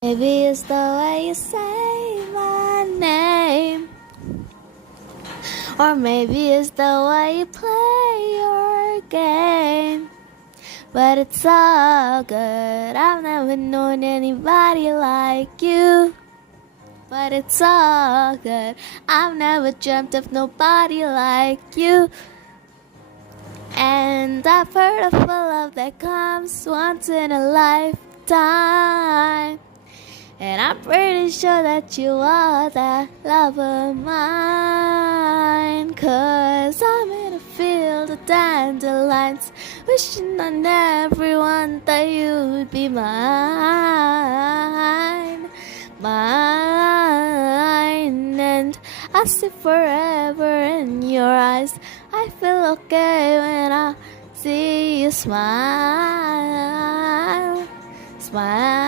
Maybe it's the way you say my name, or maybe it's the way you play your game. But it's all good. I've never known anybody like you. But it's all good. I've never dreamt of nobody like you. And I've heard of a love that comes once in a lifetime. And I'm pretty sure that you are that love of mine. 'Cause I'm in a field of dandelions, wishing on everyone that you'd be mine. Mine. And I see forever in your eyes. I feel okay when I see you smile. Smile.